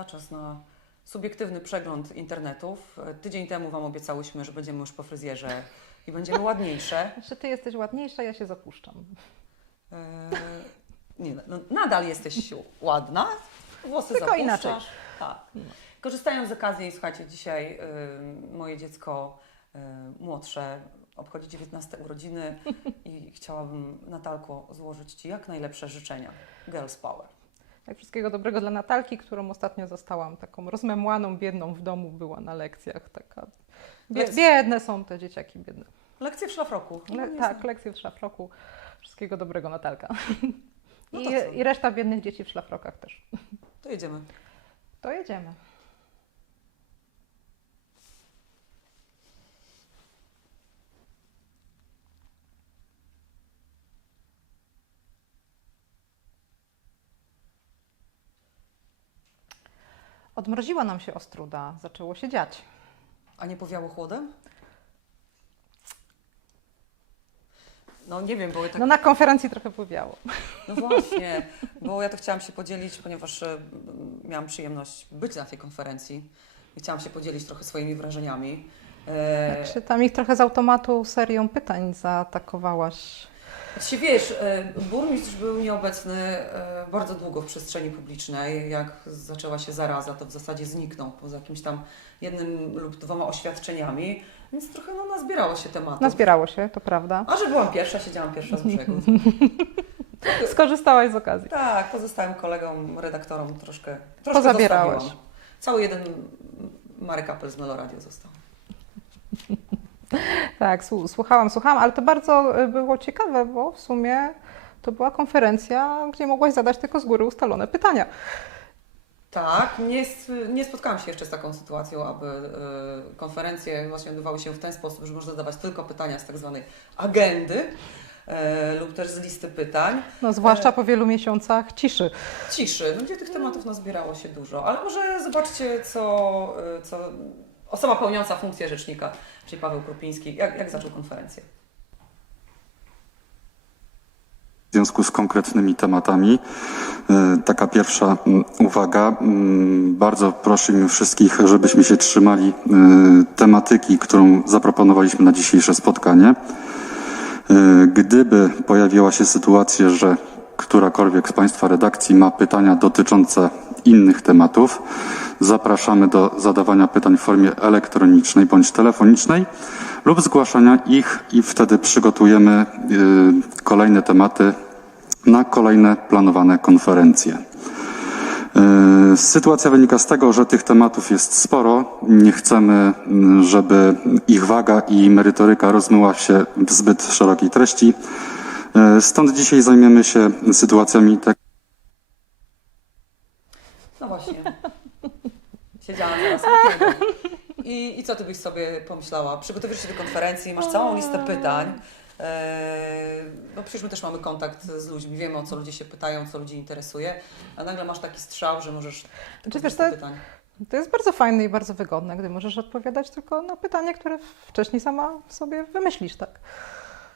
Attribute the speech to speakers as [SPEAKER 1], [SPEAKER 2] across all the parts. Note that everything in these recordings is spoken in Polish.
[SPEAKER 1] Nastał czas na subiektywny przegląd internetów. Tydzień temu Wam obiecałyśmy, że będziemy już po fryzjerze i będziemy ładniejsze.
[SPEAKER 2] Znaczy ty jesteś ładniejsza, ja się zapuszczam.
[SPEAKER 1] E, nie, no, nadal jesteś ładna, włosy
[SPEAKER 2] Tylko
[SPEAKER 1] zapuszczasz.
[SPEAKER 2] inaczej.
[SPEAKER 1] Tak. Korzystając z okazji, słuchajcie, dzisiaj y, moje dziecko y, młodsze obchodzi 19 urodziny i chciałabym, Natalko, złożyć Ci jak najlepsze życzenia. Girls Power.
[SPEAKER 2] Tak, wszystkiego dobrego dla Natalki, którą ostatnio zostałam taką rozmemłaną, biedną w domu, była na lekcjach. Taka... Biedne są te dzieciaki, biedne.
[SPEAKER 1] Lekcje w szlafroku.
[SPEAKER 2] Le,
[SPEAKER 1] No,
[SPEAKER 2] tak, lekcje w szlafroku. Wszystkiego dobrego, Natalka.
[SPEAKER 1] No
[SPEAKER 2] I? I reszta biednych dzieci w szlafrokach też.
[SPEAKER 1] To jedziemy.
[SPEAKER 2] To jedziemy. Odmroziła nam się ostruda, zaczęło się dziać.
[SPEAKER 1] A nie powiało chłodem? No nie wiem, bo ja tak
[SPEAKER 2] No na konferencji trochę powiało.
[SPEAKER 1] No właśnie, bo ja to chciałam się podzielić, ponieważ e, miałam przyjemność być na tej konferencji i chciałam się podzielić trochę swoimi wrażeniami. E,
[SPEAKER 2] Czy tam ich trochę z automatu serią pytań zaatakowałaś?
[SPEAKER 1] Się wiesz, e, burmistrz był nieobecny e, bardzo długo w przestrzeni publicznej. Jak zaczęła się zaraza, to w zasadzie zniknął poza jakimś tam jednym lub dwoma oświadczeniami, więc trochę no, nazbierało się tematów.
[SPEAKER 2] Nazbierało się, to prawda.
[SPEAKER 1] A że byłam pierwsza, siedziałam pierwsza z brzegu.
[SPEAKER 2] Skorzystałaś z okazji.
[SPEAKER 1] Tak, pozostałym kolegom, redaktorom troszkę, troszkę
[SPEAKER 2] Pozabierałaś.
[SPEAKER 1] zostawiłam. Cały jeden Marek Apel z Meloradio został.
[SPEAKER 2] Tak, słu- słuchałam, słuchałam, ale to bardzo y, było ciekawe, bo w sumie to była konferencja, gdzie mogłaś zadać tylko z góry ustalone pytania.
[SPEAKER 1] Tak, nie, nie spotkałam się jeszcze z taką sytuacją, aby y, konferencje właśnie odbywały się w ten sposób, że można zadawać tylko pytania z tak zwanej agendy y, lub też z listy pytań.
[SPEAKER 2] No, zwłaszcza po wielu miesiącach ciszy.
[SPEAKER 1] Ciszy, no, gdzie tych tematów nazbierało się dużo. Ale może zobaczcie, co, co osoba pełniąca funkcję rzecznika, czyli Paweł Krupiński, jak, jak zaczął konferencję.
[SPEAKER 3] w związku z konkretnymi tematami. E, Taka pierwsza uwaga. Bardzo prosimy wszystkich, żebyśmy się trzymali e, tematyki, którą zaproponowaliśmy na dzisiejsze spotkanie. E, Gdyby pojawiła się sytuacja, że którakolwiek z Państwa redakcji ma pytania dotyczące innych tematów, zapraszamy do zadawania pytań w formie elektronicznej bądź telefonicznej lub zgłaszania ich i wtedy przygotujemy y, kolejne tematy na kolejne planowane konferencje. Y, Sytuacja wynika z tego, że tych tematów jest sporo. Nie chcemy, y, żeby ich waga i merytoryka rozmyła się w zbyt szerokiej treści. Y, Stąd dzisiaj zajmiemy się sytuacjami tak
[SPEAKER 1] No właśnie. Siedziałam niego. I, I co ty byś sobie pomyślała? Przygotowujesz się do konferencji, masz całą listę pytań. Eee, no przecież my też mamy kontakt z ludźmi, wiemy o co ludzie się pytają, co ludzi interesuje, a nagle masz taki strzał, że możesz
[SPEAKER 2] Znaczy, wiesz, to-
[SPEAKER 1] pytań.
[SPEAKER 2] To jest bardzo fajne i bardzo wygodne, gdy możesz odpowiadać tylko na pytania, które wcześniej sama sobie wymyślisz, tak?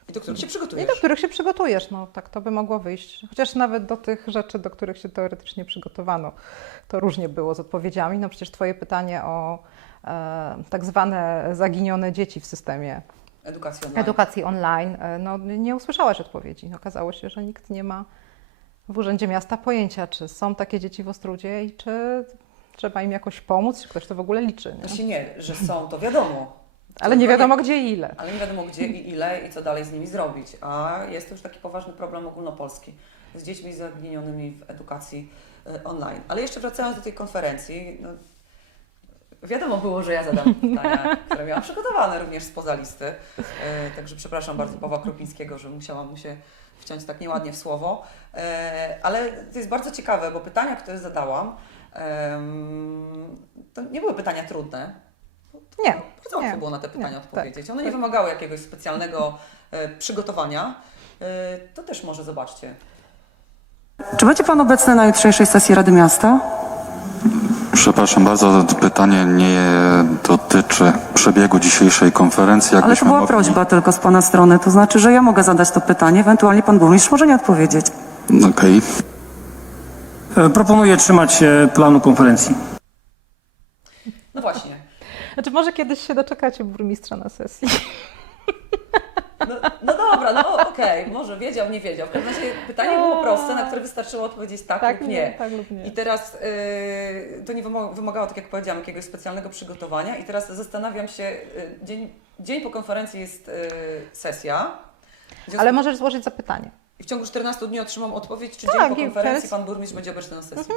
[SPEAKER 1] I do których się
[SPEAKER 2] I
[SPEAKER 1] przygotujesz.
[SPEAKER 2] do których się przygotujesz, no tak to by mogło wyjść. Chociaż nawet do tych rzeczy, do których się teoretycznie przygotowano, to różnie było z odpowiedziami. No przecież Twoje pytanie o e, tak zwane zaginione dzieci w systemie
[SPEAKER 1] Edukacja online.
[SPEAKER 2] edukacji online, e, no nie usłyszałaś odpowiedzi. Okazało się, że nikt nie ma w Urzędzie Miasta pojęcia, czy są takie dzieci w Ostrudzie i czy trzeba im jakoś pomóc, czy ktoś to w ogóle liczy. Nie?
[SPEAKER 1] Właśnie nie, że są, to wiadomo.
[SPEAKER 2] Ale nie wiadomo gdzie i ile.
[SPEAKER 1] Ale nie wiadomo gdzie i ile i co dalej z nimi zrobić. A jest to już taki poważny problem ogólnopolski z dziećmi zaginionymi w edukacji e, online. Ale jeszcze wracając do tej konferencji, no, wiadomo było, że ja zadam pytania, które miałam przygotowane również spoza listy. E, Także przepraszam bardzo Pawła Krupińskiego, że musiałam mu się wciąć tak nieładnie w słowo. E, Ale to jest bardzo ciekawe, bo pytania, które zadałam, to nie były pytania trudne.
[SPEAKER 2] Nie,
[SPEAKER 1] Bardzo łatwo
[SPEAKER 2] nie,
[SPEAKER 1] było na te pytania
[SPEAKER 2] nie,
[SPEAKER 1] odpowiedzieć.
[SPEAKER 2] tak,
[SPEAKER 1] One nie
[SPEAKER 2] tak.
[SPEAKER 1] wymagały jakiegoś specjalnego e, przygotowania. E, to też może zobaczcie.
[SPEAKER 4] Czy będzie Pan obecny na jutrzejszej sesji Rady Miasta?
[SPEAKER 3] Przepraszam bardzo, to pytanie nie dotyczy przebiegu dzisiejszej konferencji.
[SPEAKER 4] Ale to była
[SPEAKER 3] mogli-
[SPEAKER 4] prośba tylko z Pana strony, to znaczy, że ja mogę zadać to pytanie, ewentualnie Pan Burmistrz może nie odpowiedzieć.
[SPEAKER 3] Okej.
[SPEAKER 5] E, Proponuję trzymać się planu konferencji.
[SPEAKER 1] No właśnie.
[SPEAKER 2] Znaczy może kiedyś się doczekacie burmistrza na sesji.
[SPEAKER 1] No, no dobra, no okej, może wiedział, nie wiedział. W każdym razie pytanie było proste, na które wystarczyło odpowiedzieć tak, lub nie.
[SPEAKER 2] tak lub nie.
[SPEAKER 1] I teraz yy, to nie wymagało, tak jak powiedziałam, jakiegoś specjalnego przygotowania. I teraz zastanawiam się, yy, dzień, dzień po konferencji jest yy, sesja. Związku-
[SPEAKER 2] Ale możesz złożyć zapytanie.
[SPEAKER 1] I w ciągu 14 dni otrzymam odpowiedź, czy
[SPEAKER 2] Tak,
[SPEAKER 1] dzień po konferencji pan burmistrz będzie obecny na sesji.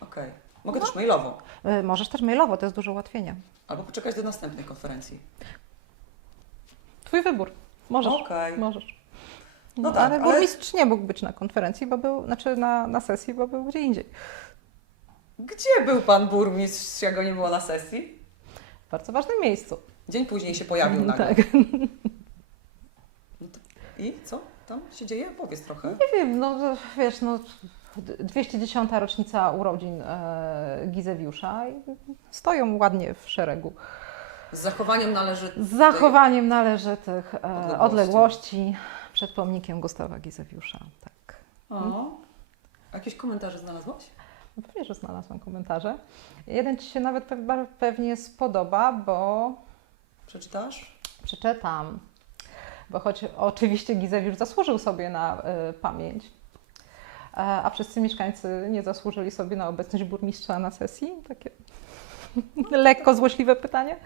[SPEAKER 1] Okej. Mogę też mailowo.
[SPEAKER 2] Y, Możesz też mailowo, to jest dużo ułatwienia.
[SPEAKER 1] Albo poczekać do następnej konferencji.
[SPEAKER 2] Twój wybór. Możesz.
[SPEAKER 1] Okej.
[SPEAKER 2] Możesz.
[SPEAKER 1] No
[SPEAKER 2] No,
[SPEAKER 1] tak,
[SPEAKER 2] ale
[SPEAKER 1] ale-
[SPEAKER 2] burmistrz nie mógł być na konferencji, bo był, znaczy na, na sesji, bo był gdzie indziej.
[SPEAKER 1] Gdzie był pan burmistrz, jak go nie było na sesji?
[SPEAKER 2] W bardzo ważnym miejscu.
[SPEAKER 1] Dzień później się pojawił nagle.
[SPEAKER 2] Tak.
[SPEAKER 1] I co tam się dzieje? Powiedz trochę.
[SPEAKER 2] Nie wiem, no wiesz, no 210. rocznica urodzin e, Gizewiusza i stoją ładnie w szeregu.
[SPEAKER 1] Z zachowaniem należy...
[SPEAKER 2] Z zachowaniem należytych e,
[SPEAKER 1] Odległości.
[SPEAKER 2] odległości przed pomnikiem Gustawa Gizewiusza. Tak.
[SPEAKER 1] O. A Jakieś komentarze znalazłaś?
[SPEAKER 2] No pewnie, że znalazłam komentarze. Jeden Ci się nawet pe- pewnie spodoba, bo
[SPEAKER 1] Przeczytasz?
[SPEAKER 2] przeczytam. Bo choć oczywiście Gizewiusz zasłużył sobie na y, pamięć, a wszyscy mieszkańcy nie zasłużyli sobie na obecność burmistrza na sesji. Takie lekko złośliwe pytanie.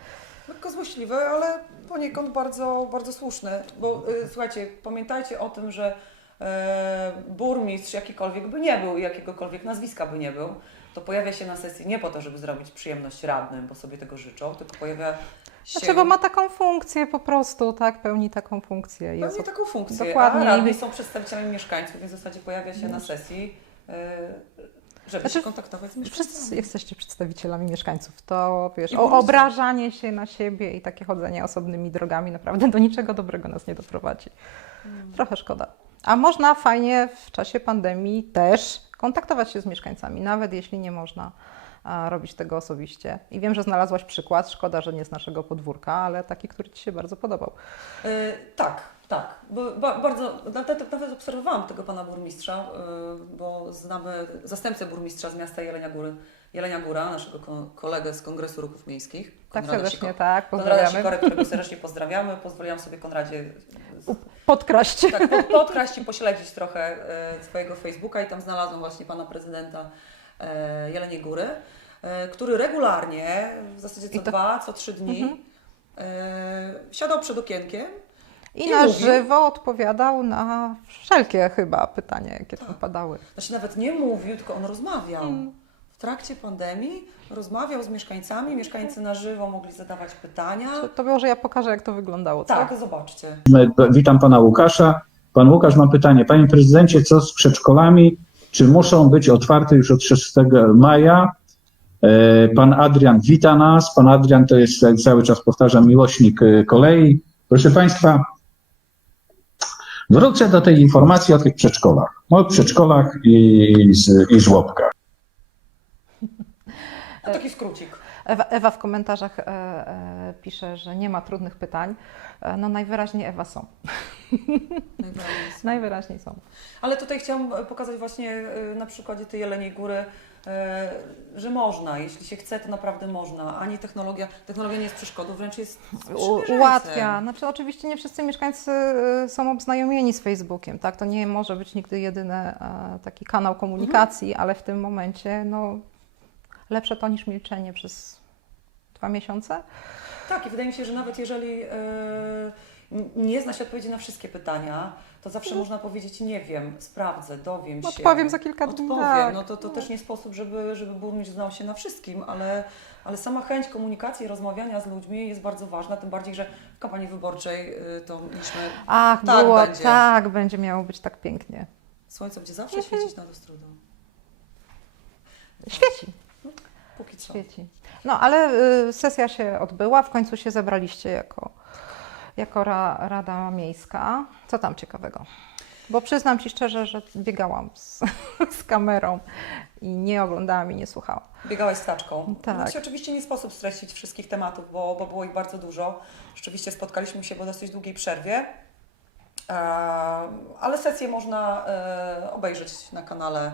[SPEAKER 1] Lekko złośliwe, ale poniekąd bardzo, bardzo słuszne. Bo y, słuchajcie, pamiętajcie o tym, że e, burmistrz jakikolwiek by nie był jakiegokolwiek nazwiska by nie był, to pojawia się na sesji nie po to, żeby zrobić przyjemność radnym, bo sobie tego życzą, tylko pojawia się...
[SPEAKER 2] Dlaczego ma taką funkcję po prostu, tak? Pełni taką funkcję.
[SPEAKER 1] Pełni taką funkcję,
[SPEAKER 2] Dokładnie.
[SPEAKER 1] a radni są przedstawicielami mieszkańców, więc w zasadzie pojawia się na sesji, y, żeby
[SPEAKER 2] Znaczy,
[SPEAKER 1] się kontaktować z mieszkańcami.
[SPEAKER 2] Wszyscy jesteście przedstawicielami mieszkańców. To wiesz, o, obrażanie się na siebie i takie chodzenie osobnymi drogami naprawdę do niczego dobrego nas nie doprowadzi. Trochę szkoda. A można fajnie w czasie pandemii też kontaktować się z mieszkańcami, nawet jeśli nie można robić tego osobiście. I wiem, że znalazłaś przykład, szkoda, że nie z naszego podwórka, ale taki, który Ci się bardzo podobał.
[SPEAKER 1] Y, tak, tak. Bo, ba, bardzo, nawet, nawet obserwowałam tego pana burmistrza, y, bo znamy zastępcę burmistrza z miasta Jelenia Góry, Jelenia Góra, naszego ko- kolegę z Kongresu Ruchów Miejskich.
[SPEAKER 2] Tak
[SPEAKER 1] Konrada
[SPEAKER 2] serdecznie,
[SPEAKER 1] Siko-
[SPEAKER 2] tak,
[SPEAKER 1] Konrada
[SPEAKER 2] pozdrawiamy.
[SPEAKER 1] Sikorę, którego serdecznie pozdrawiamy. Pozwoliłam sobie Konradzie
[SPEAKER 2] Podkraść.
[SPEAKER 1] tak, pod, podkraść i pośledzić trochę e, swojego Facebooka i tam znalazłam właśnie pana prezydenta e, Jeleniej Góry, e, który regularnie, w zasadzie co
[SPEAKER 2] to-
[SPEAKER 1] dwa, co trzy dni, e, siadał przed okienkiem
[SPEAKER 2] I
[SPEAKER 1] I
[SPEAKER 2] na
[SPEAKER 1] mówił.
[SPEAKER 2] żywo odpowiadał na wszelkie chyba pytania, jakie tam
[SPEAKER 1] Tak.
[SPEAKER 2] padały.
[SPEAKER 1] Znaczy nawet nie mówił, tylko on rozmawiał.
[SPEAKER 2] Hmm.
[SPEAKER 1] W trakcie pandemii rozmawiał z mieszkańcami, mieszkańcy na żywo mogli zadawać pytania.
[SPEAKER 2] To, to było, że ja pokażę, jak to wyglądało. co?
[SPEAKER 1] Tak, zobaczcie.
[SPEAKER 5] Witam pana Łukasza. Pan Łukasz, mam pytanie. Panie prezydencie, co z przedszkolami? Czy muszą być otwarte już od 6 maja? E, Pan Adrian wita nas. Pan Adrian to jest, jak cały czas powtarzam, miłośnik e, kolei. Proszę państwa, wrócę do tej informacji o tych przedszkolach. O przedszkolach i, i żłobkach.
[SPEAKER 1] No, taki skrócik.
[SPEAKER 2] Ewa, Ewa w komentarzach e, e, pisze, że nie ma trudnych pytań. E, no najwyraźniej Ewa są.
[SPEAKER 1] Najbardziej.
[SPEAKER 2] Najwyraźniej są.
[SPEAKER 1] Ale tutaj chciałam pokazać właśnie e, na przykładzie tej Jeleniej Góry, e, że można, jeśli się chce, to naprawdę można. Ani technologia, technologia nie jest przeszkodą, wręcz jest
[SPEAKER 2] ułatwia. Znaczy oczywiście nie wszyscy mieszkańcy e, są obznajomieni z Facebookiem, tak? To nie może być nigdy jedyny taki kanał komunikacji, ale w tym momencie no, lepsze to niż milczenie przez dwa miesiące.
[SPEAKER 1] Tak, i wydaje mi się, że nawet jeżeli n- nie zna się odpowiedzi na wszystkie pytania, to zawsze można powiedzieć nie wiem, sprawdzę, dowiem się.
[SPEAKER 2] Odpowiem za kilka dni,
[SPEAKER 1] Odpowiem.
[SPEAKER 2] tak.
[SPEAKER 1] No to, to też nie sposób, żeby, żeby burmistrz znał się na wszystkim, ale, ale sama chęć komunikacji, rozmawiania z ludźmi jest bardzo ważna, tym bardziej, że w kampanii wyborczej y, to liczmy,
[SPEAKER 2] Ach,
[SPEAKER 1] Tak
[SPEAKER 2] było,
[SPEAKER 1] będzie.
[SPEAKER 2] tak, będzie miało być tak pięknie.
[SPEAKER 1] słońce będzie zawsze świecić nad Ostrudą.
[SPEAKER 2] Świeci.
[SPEAKER 1] Póki co.
[SPEAKER 2] Świeci. No, ale y, sesja się odbyła, w końcu się zebraliście jako, jako ra, Rada Miejska. Co tam ciekawego? Bo przyznam Ci szczerze, że biegałam z, z kamerą i nie oglądałam i nie słuchałam.
[SPEAKER 1] Biegałaś z taczką.
[SPEAKER 2] Tak.
[SPEAKER 1] Znaczy, oczywiście nie sposób streścić wszystkich tematów, bo, bo było ich bardzo dużo. Rzeczywiście spotkaliśmy się po dosyć długiej przerwie. E, ale sesję można e, obejrzeć na kanale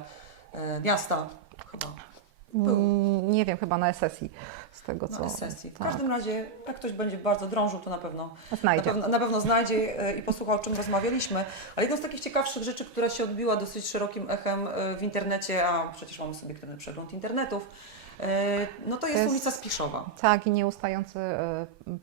[SPEAKER 1] e, miasta chyba.
[SPEAKER 2] Mm, Nie wiem, chyba na sesji z tego co.
[SPEAKER 1] Na sesji. W
[SPEAKER 2] tak,
[SPEAKER 1] każdym razie, jak ktoś będzie bardzo drążył, to na pewno
[SPEAKER 2] znajdzie.
[SPEAKER 1] Na pewno, na pewno znajdzie e, i posłucha, o czym rozmawialiśmy. Ale jedną z takich ciekawszych rzeczy, która się odbiła dosyć szerokim echem e, w internecie, a przecież mamy subiektywny przegląd internetów, e, no to jest,
[SPEAKER 2] jest-
[SPEAKER 1] ulica Spiszowa.
[SPEAKER 2] Tak, i nieustający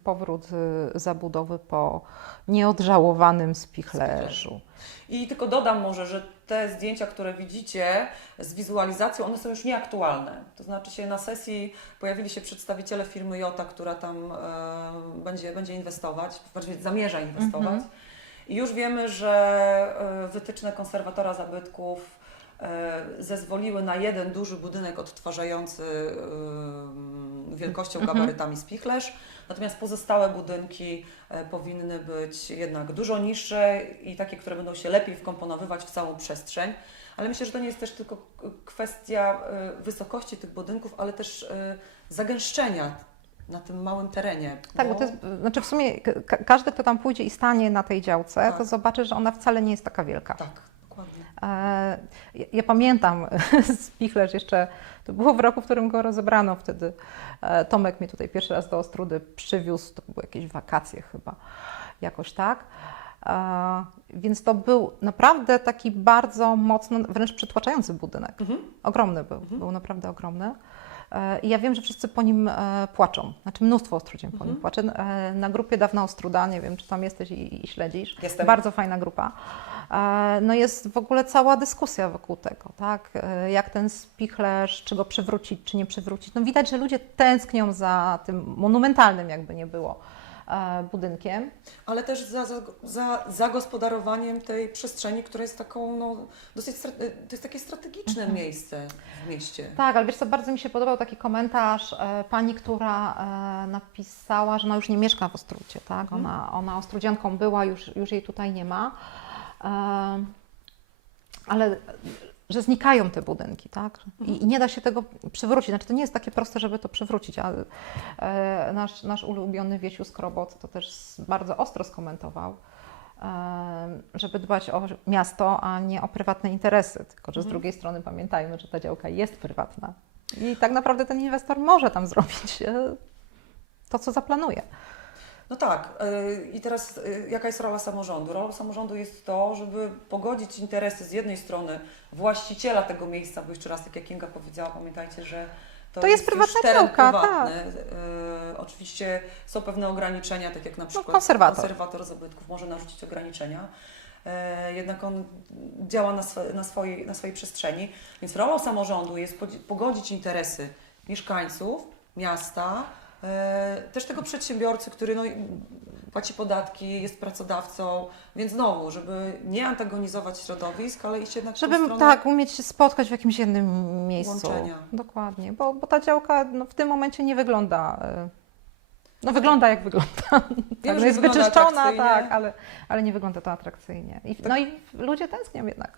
[SPEAKER 2] powrót zabudowy po nieodżałowanym spichlerzu.
[SPEAKER 1] I tylko dodam może, że te zdjęcia, które widzicie z wizualizacją, one są już nieaktualne. To znaczy się na sesji pojawili się przedstawiciele firmy Jota, która tam e, będzie, będzie inwestować, właściwie zamierza inwestować. I już wiemy, że e, wytyczne konserwatora zabytków zezwoliły na jeden duży budynek odtwarzający e, wielkością, gabarytami spichlerz, natomiast pozostałe budynki e, powinny być jednak dużo niższe i takie, które będą się lepiej wkomponowywać w całą przestrzeń. Ale myślę, że to nie jest też tylko kwestia e, wysokości tych budynków, ale też e, zagęszczenia na tym małym terenie.
[SPEAKER 2] Tak, bo to jest, znaczy w sumie ka- każdy, kto tam pójdzie i stanie na tej działce,
[SPEAKER 1] Tak.
[SPEAKER 2] to zobaczy, że ona wcale nie jest taka wielka.
[SPEAKER 1] Tak.
[SPEAKER 2] E, Ja, ja pamiętam spichlerz jeszcze, to było w roku, w którym go rozebrano wtedy. e, Tomek mnie tutaj pierwszy raz do Ostrudy przywiózł, to były jakieś wakacje chyba, jakoś tak. E, Więc to był naprawdę taki bardzo mocno, wręcz przytłaczający budynek.
[SPEAKER 1] Mhm.
[SPEAKER 2] Ogromny był, był naprawdę ogromny. E, I ja wiem, że wszyscy po nim e, płaczą, znaczy mnóstwo Ostrudzien po nim
[SPEAKER 1] Mhm.
[SPEAKER 2] płacze. E, Na grupie Dawna Ostruda, nie wiem, czy tam jesteś i, i śledzisz.
[SPEAKER 1] Jestem.
[SPEAKER 2] Bardzo fajna grupa. No jest w ogóle cała dyskusja wokół tego, tak? Jak ten spichlerz, czy go przywrócić, czy nie przywrócić. No widać, że ludzie tęsknią za tym monumentalnym, jakby nie było, budynkiem.
[SPEAKER 1] ale też za, za, za zagospodarowaniem tej przestrzeni, która jest taką, no, dosyć, stra- to jest takie strategiczne
[SPEAKER 2] Mhm.
[SPEAKER 1] miejsce w mieście.
[SPEAKER 2] Tak, ale wiesz co, bardzo mi się podobał taki komentarz e, pani, która e, napisała, że ona już nie mieszka w Ostrudzie, tak? Ona, ona Ostrudzianką była, już, już jej tutaj nie ma. E, ale że znikają te budynki, tak? I, I nie da się tego przywrócić. Znaczy, to nie jest takie proste, żeby to przywrócić, ale e, nasz, nasz ulubiony Wiesiu Skrobot to też bardzo ostro skomentował, e, żeby dbać o miasto, a nie o prywatne interesy. Tylko, że z drugiej strony pamiętajmy, że ta działka jest prywatna. I tak naprawdę ten inwestor może tam zrobić e, to, co zaplanuje.
[SPEAKER 1] No tak. y, I teraz y, jaka jest rola samorządu? Rolą samorządu jest to, żeby pogodzić interesy z jednej strony właściciela tego miejsca, bo jeszcze raz, tak jak Kinga powiedziała, pamiętajcie, że to,
[SPEAKER 2] To jest
[SPEAKER 1] już
[SPEAKER 2] prywatna
[SPEAKER 1] teren
[SPEAKER 2] działka, tak.
[SPEAKER 1] prywatny. Y, Oczywiście są pewne ograniczenia, tak jak na przykład
[SPEAKER 2] No, konserwator.
[SPEAKER 1] konserwator zabytków może narzucić ograniczenia. Jednak on działa na, na, swojej, na swojej przestrzeni, więc rolą samorządu jest pogodzić interesy mieszkańców, miasta, też tego przedsiębiorcy, który no, płaci podatki, jest pracodawcą, więc znowu, żeby nie antagonizować środowisk, ale iść jednak
[SPEAKER 2] Żeby
[SPEAKER 1] stronę
[SPEAKER 2] tak umieć się spotkać w jakimś jednym miejscu.
[SPEAKER 1] Łączenia.
[SPEAKER 2] Dokładnie, bo, bo ta działka no, w tym momencie nie wygląda. e, No wygląda jak wygląda. tak,
[SPEAKER 1] że
[SPEAKER 2] no jest wyczyszczona, tak, ale, ale nie wygląda to atrakcyjnie. I, no i ludzie tęsknią jednak.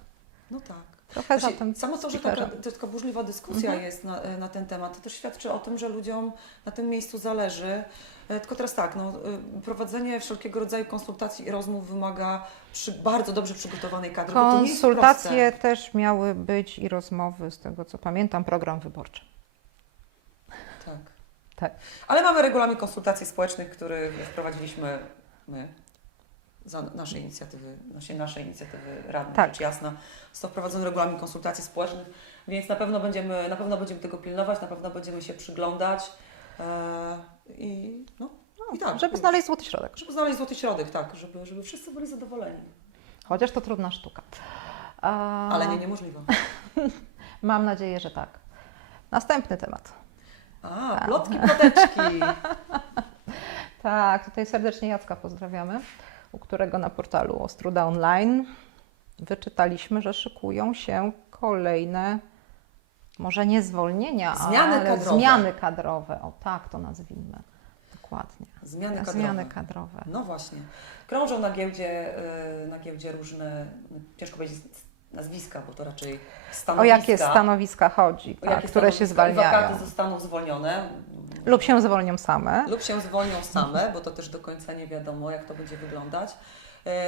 [SPEAKER 1] No tak.
[SPEAKER 2] Trochę za tym
[SPEAKER 1] samo to, że taka, taka burzliwa dyskusja
[SPEAKER 2] Mhm.
[SPEAKER 1] jest na, na ten temat, to też świadczy o tym, że ludziom na tym miejscu zależy. E, Tylko teraz tak, no, y, prowadzenie wszelkiego rodzaju konsultacji i rozmów wymaga przy, bardzo dobrze przygotowanej kadry.
[SPEAKER 2] Konsultacje też miały być i rozmowy, z tego co pamiętam, program wyborczy.
[SPEAKER 1] Tak.
[SPEAKER 2] Tak.
[SPEAKER 1] Ale mamy regulamin konsultacji społecznych, który wprowadziliśmy my za naszej inicjatywy, naszej, naszej inicjatywy radnych,
[SPEAKER 2] Tak.
[SPEAKER 1] rzecz jasna. Został wprowadzony regulamin konsultacji społecznych, więc na pewno będziemy, na pewno będziemy tego pilnować, na pewno będziemy się przyglądać e, i no, i tak.
[SPEAKER 2] Żeby znaleźć złoty środek.
[SPEAKER 1] Żeby znaleźć złoty środek, tak, żeby, żeby wszyscy byli zadowoleni.
[SPEAKER 2] Chociaż to trudna sztuka. A,
[SPEAKER 1] Ale nie niemożliwe.
[SPEAKER 2] Mam nadzieję, że tak. Następny temat.
[SPEAKER 1] A, plotki, ploteczki.
[SPEAKER 2] Tak, tutaj serdecznie Jacka pozdrawiamy, u którego na portalu Ostruda Online wyczytaliśmy, że szykują się kolejne, może nie zwolnienia,
[SPEAKER 1] Zmiany
[SPEAKER 2] ale
[SPEAKER 1] kadrowe.
[SPEAKER 2] zmiany kadrowe. O tak to nazwijmy. Dokładnie.
[SPEAKER 1] Zmiany kadrowe.
[SPEAKER 2] Zmiany kadrowe.
[SPEAKER 1] No właśnie. Krążą na giełdzie, y, na giełdzie różne, ciężko powiedzieć nazwiska, bo to raczej
[SPEAKER 2] O
[SPEAKER 1] stanowiska.
[SPEAKER 2] jakie stanowiska chodzi,
[SPEAKER 1] o
[SPEAKER 2] tak,
[SPEAKER 1] jakie
[SPEAKER 2] które się
[SPEAKER 1] stanowiska.
[SPEAKER 2] zwalniają
[SPEAKER 1] Wakaty zostaną zwolnione
[SPEAKER 2] lub się zwolnią same.
[SPEAKER 1] lub się zwolnią same, bo to też do końca nie wiadomo, jak to będzie wyglądać.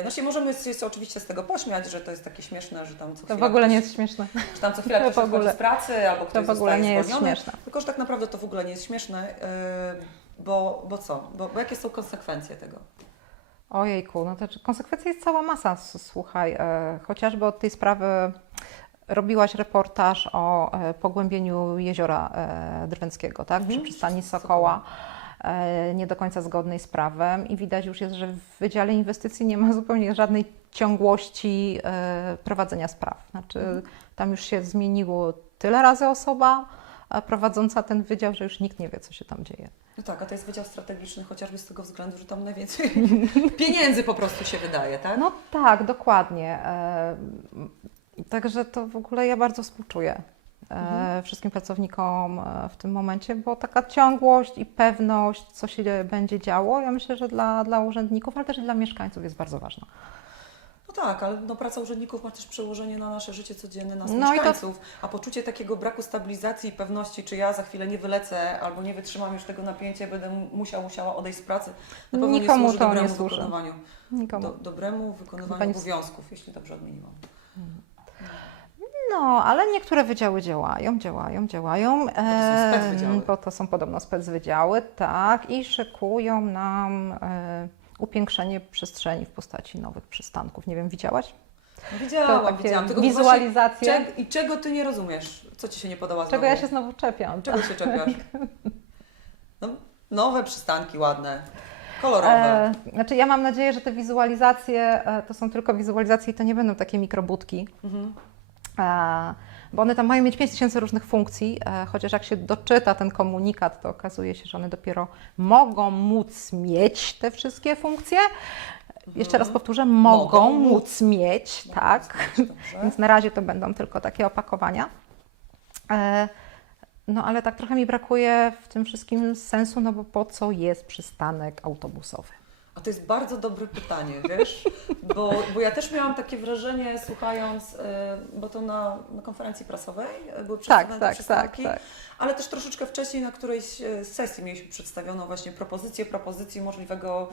[SPEAKER 1] Znaczy możemy się oczywiście z tego pośmiać, że to jest takie śmieszne, że tam co
[SPEAKER 2] To w ogóle nie
[SPEAKER 1] ktoś,
[SPEAKER 2] jest śmieszne.
[SPEAKER 1] że tam co chwila
[SPEAKER 2] to
[SPEAKER 1] ktoś odchodzi z pracy, albo ktoś
[SPEAKER 2] w ogóle nie jest śmieszne.
[SPEAKER 1] Tylko, że tak naprawdę to w ogóle nie jest śmieszne, e, bo, bo co? Bo, bo jakie są konsekwencje tego?
[SPEAKER 2] Ojejku, no to czy- konsekwencji jest cała masa, słuchaj, e, chociażby od tej sprawy robiłaś reportaż o e, pogłębieniu jeziora e, Drwęckiego, tak, przy
[SPEAKER 1] Mhm.
[SPEAKER 2] przystani
[SPEAKER 1] Sokoła.
[SPEAKER 2] E, nie do końca zgodnej z prawem i widać już jest, że w Wydziale Inwestycji nie ma zupełnie żadnej ciągłości prowadzenia spraw. Znaczy
[SPEAKER 1] Mhm.
[SPEAKER 2] tam już się zmieniło tyle razy osoba prowadząca ten wydział, że już nikt nie wie, co się tam dzieje.
[SPEAKER 1] No tak, a to jest Wydział Strategiczny chociażby z tego względu, że tam najwięcej pieniędzy po prostu się wydaje, tak?
[SPEAKER 2] No tak, dokładnie. Także to w ogóle ja bardzo współczuję e, wszystkim pracownikom e, w tym momencie, bo taka ciągłość i pewność, co się będzie działo, ja myślę, że dla, dla urzędników, ale też i dla mieszkańców jest bardzo ważna.
[SPEAKER 1] No tak, ale no, praca urzędników ma też przełożenie na nasze życie codzienne, nas
[SPEAKER 2] No i to-
[SPEAKER 1] mieszkańców, a poczucie takiego braku stabilizacji i pewności, czy ja za chwilę nie wylecę albo nie wytrzymam już tego napięcia, będę musiał, musiała odejść z pracy, na pewno
[SPEAKER 2] Nikomu
[SPEAKER 1] nie służy
[SPEAKER 2] to nie
[SPEAKER 1] dobremu
[SPEAKER 2] służy.
[SPEAKER 1] wykonywaniu, do, dobremu wykonywaniu
[SPEAKER 2] nic-
[SPEAKER 1] obowiązków, jeśli dobrze odmieniłam.
[SPEAKER 2] No, ale niektóre wydziały działają, działają, działają.
[SPEAKER 1] to są specwydziały.
[SPEAKER 2] Bo to są podobno specwydziały, tak, i szykują nam e, upiększenie przestrzeni w postaci nowych przystanków. Nie wiem, widziałaś?
[SPEAKER 1] No, widziałam, widziałam. Tylko
[SPEAKER 2] wizualizacje.
[SPEAKER 1] Czeg- I czego Ty nie rozumiesz? Co Ci się nie podoba
[SPEAKER 2] Czego
[SPEAKER 1] znowu?
[SPEAKER 2] ja się znowu czepiam?
[SPEAKER 1] Czego się czepiasz? No, nowe przystanki ładne, kolorowe.
[SPEAKER 2] E, znaczy ja mam nadzieję, że te wizualizacje e, to są tylko wizualizacje i to nie będą takie mikrobudki.
[SPEAKER 1] Mhm.
[SPEAKER 2] E, bo one tam mają mieć 5000 różnych funkcji, e, chociaż jak się doczyta ten komunikat, to okazuje się, że one dopiero mogą móc mieć te wszystkie funkcje. Jeszcze raz powtórzę, mogą,
[SPEAKER 1] Mogą
[SPEAKER 2] móc mieć, tak.
[SPEAKER 1] Dobrze.
[SPEAKER 2] Więc na razie to będą tylko takie opakowania. E, No ale tak trochę mi brakuje w tym wszystkim sensu, no bo po co jest przystanek autobusowy?
[SPEAKER 1] A to jest bardzo dobre pytanie, wiesz? Bo, bo ja też miałam takie wrażenie, słuchając, y, bo to na, na konferencji prasowej y, były przedstawione
[SPEAKER 2] Tak,
[SPEAKER 1] te
[SPEAKER 2] tak,
[SPEAKER 1] przystanki,
[SPEAKER 2] tak, tak.
[SPEAKER 1] ale też troszeczkę wcześniej na którejś y, sesji mieliśmy przedstawioną właśnie propozycję, propozycji możliwego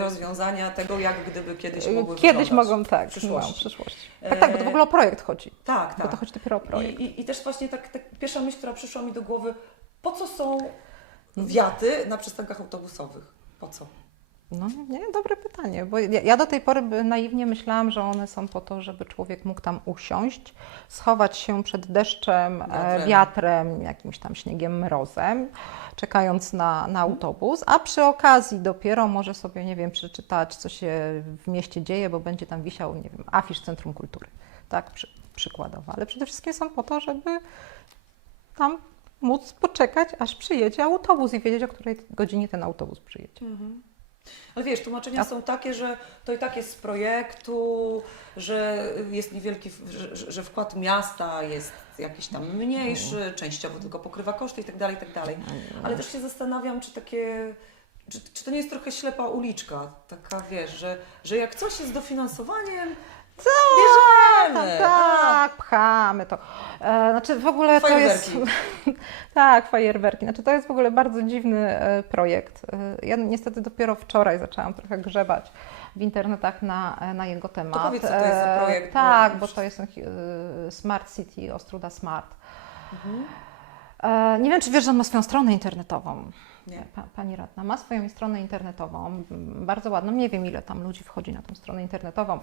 [SPEAKER 1] rozwiązania tego, jak gdyby kiedyś mogły
[SPEAKER 2] Kiedyś mogą, tak,
[SPEAKER 1] w przyszłości.
[SPEAKER 2] No, w przyszłości. Tak, tak, bo to w ogóle o projekt chodzi.
[SPEAKER 1] Tak,
[SPEAKER 2] Bo
[SPEAKER 1] tak.
[SPEAKER 2] to chodzi dopiero o projekt.
[SPEAKER 1] I, i, I też właśnie tak, tak pierwsza myśl, która przyszła mi do głowy, po co są wiaty na przystankach autobusowych? Po co?
[SPEAKER 2] No nie, dobre pytanie, bo ja, ja do tej pory naiwnie myślałam, że one są po to, żeby człowiek mógł tam usiąść, schować się przed deszczem, wiatrem,
[SPEAKER 1] Wiatrem.
[SPEAKER 2] wiatrem jakimś tam śniegiem, mrozem, czekając na, na autobus, a przy okazji dopiero może sobie, nie wiem, przeczytać, co się w mieście dzieje, bo będzie tam wisiał, nie wiem, afisz Centrum Kultury, tak, przy, przykładowo. Ale przede wszystkim są po to, żeby tam móc poczekać, aż przyjedzie autobus i wiedzieć, o której godzinie ten autobus przyjedzie.
[SPEAKER 1] Ale wiesz, tłumaczenia są takie, że to i tak jest z projektu, że jest niewielki, że, że- wkład miasta jest jakiś tam mniejszy, częściowo tylko pokrywa koszty i tak dalej, i tak dalej. Ale też się zastanawiam, czy takie, czy, czy to nie jest trochę ślepa uliczka, taka wiesz, że, że jak coś jest dofinansowaniem,
[SPEAKER 2] Co?
[SPEAKER 1] bierzemy.
[SPEAKER 2] Tak, pchamy to. E, znaczy w ogóle to jest. Tak, fajerwerki. Znaczy to jest w ogóle bardzo dziwny e, projekt. E, ja niestety dopiero wczoraj zaczęłam trochę grzebać w internetach na, e, na jego temat.
[SPEAKER 1] powiedz, co to jest za
[SPEAKER 2] E,
[SPEAKER 1] projekt,
[SPEAKER 2] tak,
[SPEAKER 1] bo
[SPEAKER 2] bo
[SPEAKER 1] już-
[SPEAKER 2] to jest e, Smart City, Ostruda Smart.
[SPEAKER 1] Mhm.
[SPEAKER 2] E, nie wiem, czy wiesz, że on ma swoją stronę internetową.
[SPEAKER 1] Nie.
[SPEAKER 2] Pa, pani radna ma swoją stronę internetową, m, bardzo ładną. Nie wiem, ile tam ludzi wchodzi na tą stronę internetową,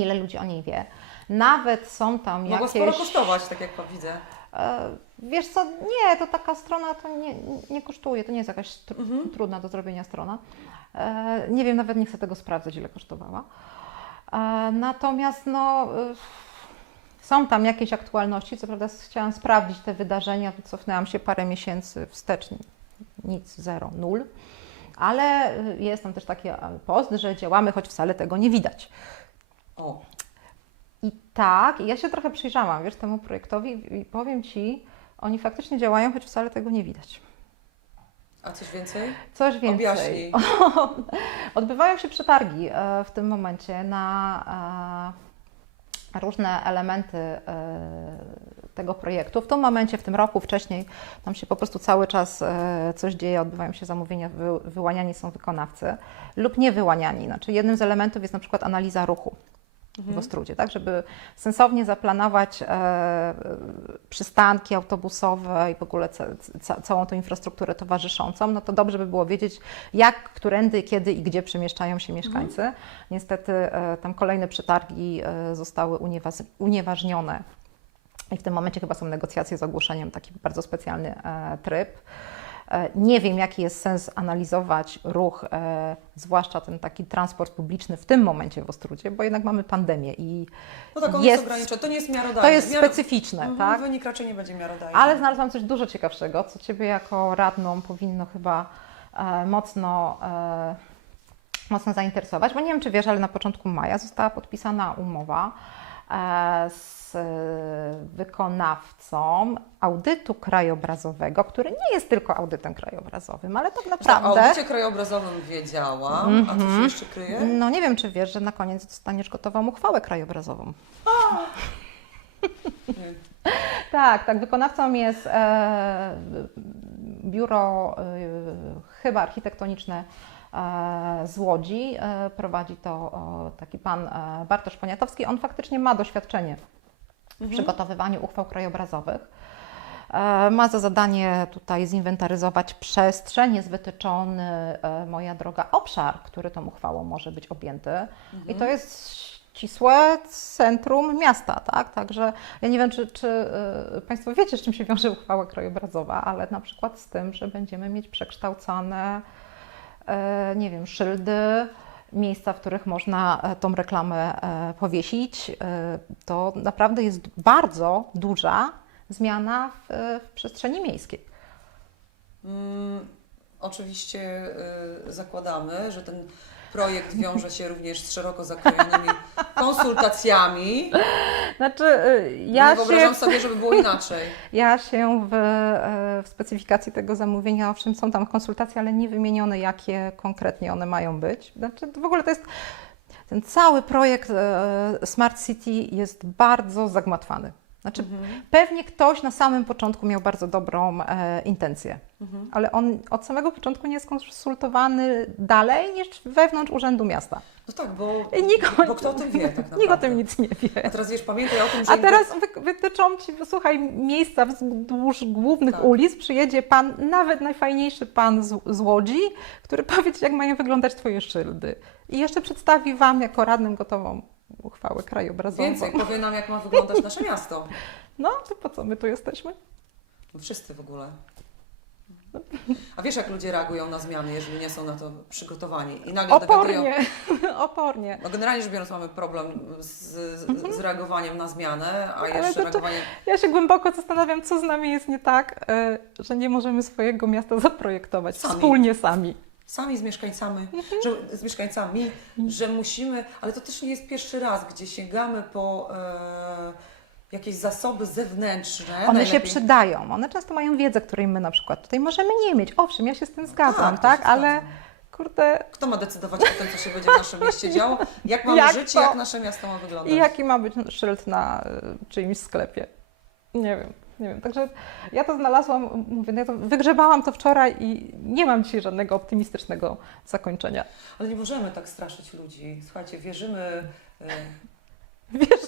[SPEAKER 2] ile ludzi o niej wie. Nawet są tam
[SPEAKER 1] Mogło
[SPEAKER 2] jakieś...
[SPEAKER 1] sporo kosztować, tak jak widzę.
[SPEAKER 2] E, Wiesz co, nie, to taka strona to nie, nie kosztuje, to nie jest jakaś tr-
[SPEAKER 1] Mhm.
[SPEAKER 2] trudna do zrobienia strona. E, Nie wiem, nawet nie chcę tego sprawdzać, ile kosztowała. E, Natomiast no, są tam jakieś aktualności, co prawda chciałam sprawdzić te wydarzenia, cofnęłam się parę miesięcy wstecz, nic, zero, nul. Ale jest tam też taki post, że działamy, choć wcale tego nie widać.
[SPEAKER 1] O,
[SPEAKER 2] I tak, ja się trochę przyjrzałam, wiesz, temu projektowi i powiem Ci, oni faktycznie działają, choć wcale tego nie widać.
[SPEAKER 1] a coś więcej?
[SPEAKER 2] Coś więcej.
[SPEAKER 1] Objaśnij.
[SPEAKER 2] Odbywają się przetargi e, w tym momencie na e, różne elementy e, tego projektu. W tym momencie, w tym roku, wcześniej, tam się po prostu cały czas coś dzieje, odbywają się zamówienia, wy, wyłaniani są wykonawcy lub nie wyłaniani. Znaczy jednym z elementów jest na przykład analiza ruchu w Ostrudzie, tak, żeby sensownie zaplanować e, przystanki autobusowe i w ogóle ca, ca, całą tą infrastrukturę towarzyszącą, no to dobrze by było wiedzieć, jak, którędy, kiedy i gdzie przemieszczają się mieszkańcy. Niestety e, tam kolejne przetargi e, zostały uniewas- unieważnione i w tym momencie chyba są negocjacje z ogłoszeniem taki bardzo specjalny e, tryb. E, Nie wiem, jaki jest sens analizować ruch, e, zwłaszcza ten taki transport publiczny w tym momencie w Ostrudzie, bo jednak mamy pandemię i
[SPEAKER 1] No tak, on jest,
[SPEAKER 2] jest.
[SPEAKER 1] To nie jest miarodajne.
[SPEAKER 2] to jest
[SPEAKER 1] Miaro-
[SPEAKER 2] specyficzne,
[SPEAKER 1] Mhm,
[SPEAKER 2] tak?
[SPEAKER 1] Wynik raczej nie będzie miarodajny.
[SPEAKER 2] Ale znalazłam coś dużo ciekawszego, co Ciebie jako radną powinno chyba e, mocno, mocno zainteresować, bo nie wiem, czy wiesz, ale na początku maja została podpisana umowa z e, wykonawcą audytu krajobrazowego, który nie jest tylko audytem krajobrazowym, ale tak
[SPEAKER 1] O
[SPEAKER 2] naprawdę...
[SPEAKER 1] audycie krajobrazowym wiedziałam, a co się jeszcze kryje?
[SPEAKER 2] No nie wiem, czy wiesz, że na koniec dostaniesz gotową uchwałę krajobrazową. Tak, tak. Wykonawcą jest e, biuro e, chyba architektoniczne e, z Łodzi. E, prowadzi to taki pan e, Bartosz Poniatowski. On faktycznie ma doświadczenie w przygotowywaniu uchwał krajobrazowych. E, Ma za zadanie tutaj zinwentaryzować przestrzeń, jest wytyczony, e, moja droga, obszar, który tą uchwałą może być objęty. I to jest ścisłe centrum miasta, tak? Także ja nie wiem, czy, czy e, Państwo wiecie, z czym się wiąże uchwała krajobrazowa, ale na przykład z tym, że będziemy mieć przekształcane, e, nie wiem, szyldy, miejsca, w których można e, tą reklamę e, powiesić. E, To naprawdę jest bardzo duża zmiana w, w przestrzeni miejskiej.
[SPEAKER 1] Mm, oczywiście zakładamy, że ten projekt wiąże się również z szeroko zakrojonymi konsultacjami.
[SPEAKER 2] Znaczy, y,
[SPEAKER 1] Ja nie wyobrażam
[SPEAKER 2] się,
[SPEAKER 1] sobie, żeby było inaczej.
[SPEAKER 2] ja się w, e, w specyfikacji tego zamówienia, owszem, są tam konsultacje, ale nie wymienione, jakie konkretnie one mają być. Znaczy, w ogóle to jest. Ten cały projekt e, Smart City jest bardzo zagmatwany. Znaczy, pewnie ktoś na samym początku miał bardzo dobrą e, intencję, ale on od samego początku nie jest konsultowany dalej niż wewnątrz Urzędu Miasta.
[SPEAKER 1] No tak, bo,
[SPEAKER 2] nikt
[SPEAKER 1] bo kto o tym wie tak naprawdę.
[SPEAKER 2] Nikt o tym nic nie wie.
[SPEAKER 1] A teraz wiesz, pamiętaj o tym, że
[SPEAKER 2] A teraz wy, wytyczą Ci, słuchaj, miejsca wzdłuż głównych
[SPEAKER 1] Tak.
[SPEAKER 2] ulic, przyjedzie pan, nawet najfajniejszy pan z, z Łodzi, który powie Ci, jak mają wyglądać Twoje szyldy. I jeszcze przedstawi Wam jako radnym gotową uchwałę krajobrazową.
[SPEAKER 1] więcej powie nam, jak ma wyglądać nasze miasto.
[SPEAKER 2] No, to po co my tu jesteśmy?
[SPEAKER 1] Wszyscy w ogóle. A wiesz, jak ludzie reagują na zmiany, jeżeli nie są na to przygotowani i nagle.
[SPEAKER 2] Opornie, opornie.
[SPEAKER 1] No generalnie rzecz biorąc mamy problem z, z, z reagowaniem na zmianę, a jeszcze
[SPEAKER 2] to- to-
[SPEAKER 1] reagowanie...
[SPEAKER 2] Ja się głęboko zastanawiam, co z nami jest nie tak, e, że nie możemy swojego miasta zaprojektować
[SPEAKER 1] Sami.
[SPEAKER 2] wspólnie sami.
[SPEAKER 1] Sami z mieszkańcami,
[SPEAKER 2] Mhm.
[SPEAKER 1] że, z mieszkańcami, że musimy, ale to też nie jest pierwszy raz, gdzie sięgamy po e, jakieś zasoby zewnętrzne.
[SPEAKER 2] One się
[SPEAKER 1] najlepiej-
[SPEAKER 2] przydają. One często mają wiedzę, której my na przykład tutaj możemy nie mieć. Owszem, ja się z tym zgadzam,
[SPEAKER 1] tak,
[SPEAKER 2] tak?
[SPEAKER 1] się
[SPEAKER 2] Ale kurde,
[SPEAKER 1] Kto ma decydować o tym, co się będzie w naszym mieście działo? Jak mamy
[SPEAKER 2] Jak
[SPEAKER 1] żyć
[SPEAKER 2] to?
[SPEAKER 1] jak nasze miasto ma wyglądać?
[SPEAKER 2] i jaki ma być szyld na y, czyimś sklepie? Nie wiem, nie wiem. Także ja to znalazłam, mówię, ja to wygrzebałam to wczoraj i nie mam dzisiaj żadnego optymistycznego zakończenia.
[SPEAKER 1] Ale nie możemy tak straszyć ludzi. Słuchajcie, wierzymy... E,
[SPEAKER 2] Wiesz?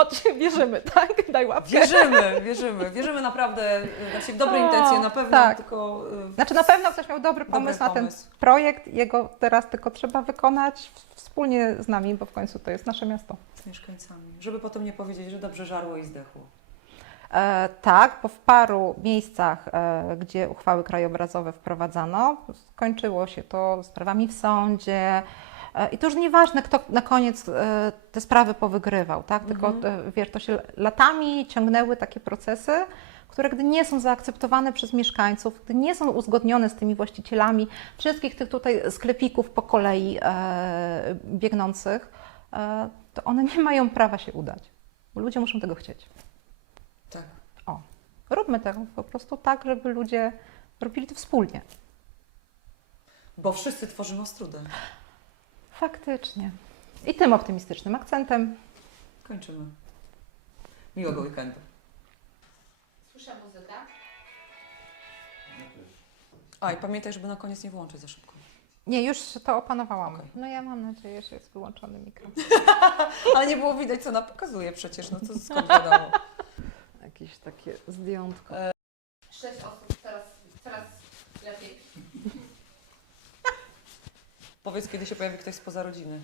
[SPEAKER 2] Chodź, wierzymy, tak? Daj łapkę.
[SPEAKER 1] wierzymy, wierzymy, wierzymy naprawdę, e, znaczy w dobre
[SPEAKER 2] O,
[SPEAKER 1] intencje na pewno,
[SPEAKER 2] tak.
[SPEAKER 1] tylko... e,
[SPEAKER 2] Znaczy na pewno ktoś miał dobry
[SPEAKER 1] Dobry
[SPEAKER 2] pomysł na ten
[SPEAKER 1] pomysł.
[SPEAKER 2] projekt, jego teraz tylko trzeba wykonać wspólnie z nami, bo w końcu to jest nasze miasto.
[SPEAKER 1] z mieszkańcami, żeby potem nie powiedzieć, że dobrze żarło i zdechło.
[SPEAKER 2] E, tak, bo w paru miejscach, e, gdzie uchwały krajobrazowe wprowadzano, skończyło się to sprawami w sądzie. E, I to już nieważne, kto na koniec e, te sprawy powygrywał, tak? Tylko e, wiesz, to się latami ciągnęły takie procesy, które gdy nie są zaakceptowane przez mieszkańców, gdy nie są uzgodnione z tymi właścicielami wszystkich tych tutaj sklepików po kolei e, biegnących, e, to one nie mają prawa się udać. Bo ludzie muszą tego chcieć.
[SPEAKER 1] Tak.
[SPEAKER 2] O, róbmy to po prostu tak, żeby ludzie robili to wspólnie.
[SPEAKER 1] Bo wszyscy tworzymy Ostrudę.
[SPEAKER 2] Faktycznie. I tym optymistycznym akcentem
[SPEAKER 1] Kończymy. Miłego weekendu.
[SPEAKER 6] Słyszę muzykę.
[SPEAKER 1] A i pamiętaj, żeby na koniec nie wyłączyć za szybko.
[SPEAKER 2] Nie, już to opanowałam.
[SPEAKER 1] Okej.
[SPEAKER 2] No ja mam nadzieję, że jest wyłączony mikrofon.
[SPEAKER 1] Ale nie było widać, co ona pokazuje przecież, no to skąd wiadomo.
[SPEAKER 2] Jakieś takie zdjątko.
[SPEAKER 6] Sześć osób, teraz, teraz lepiej.
[SPEAKER 1] Powiedz, kiedy się pojawi ktoś spoza rodziny.